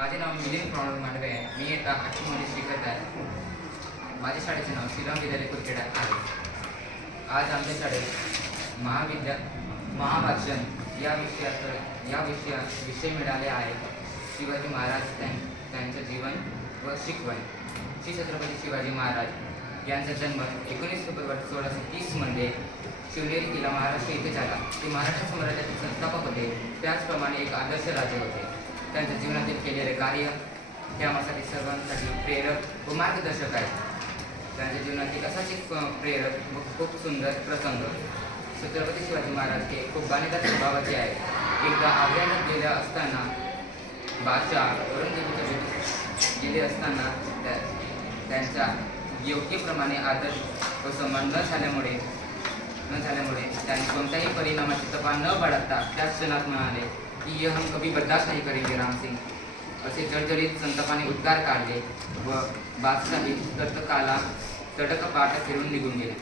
माझे नाव मिलिंद प्रणव मांडवे आहे. मी येता आठवीमध्ये शिकत आहे. माझ्या शाळेचे नाव श्रीराम विद्यालय कुरखेडा आहे. आज आमच्या शाळेत महाविद्या महाभाषण या विषयात या विषया विषय मिळाले आहेत. शिवाजी महाराज त्यां त्यांचं जीवन व शिकवण. श्री छत्रपती शिवाजी महाराज यांचा जन्म एकोणीस फेब्रुवारी सोळाशे तीसमध्ये शिवनेरी किल्ला महाराष्ट्र येथे झाला. ते महाराष्ट्र साम्राज्याचे संस्थापक होते. त्याचप्रमाणे एक आदर्श राजे होते. त्यांच्या जीवनातील केलेले कार्य हे आम्हासाठी सर्वांसाठी प्रेरक व मार्गदर्शक आहे त्यांच्या जीवनातील असाच एक प्रेरक व खूप सुंदर प्रसंग. छत्रपती शिवाजी महाराज हे खूप बाणेदार स्वभावाचे आहे एकदा आग्र्याला गेल्या असताना बादशाह औरंगजेबाच्या गेले असताना त्या त्यांचा योग्यप्रमाणे आदर व सन्मान न झाल्यामुळे न झाल्यामुळे त्यांनी कोणत्याही परिणामाची तपा न बाळगता त्याच क्षणात म्हणाले की यह हम कभी बर्दाश्त नहीं करेंगे रामसिंग असे जळजळीत संतापाने उद्गार काढले व बादशाही तटकाला तटक पाठ फिरून निघून गेले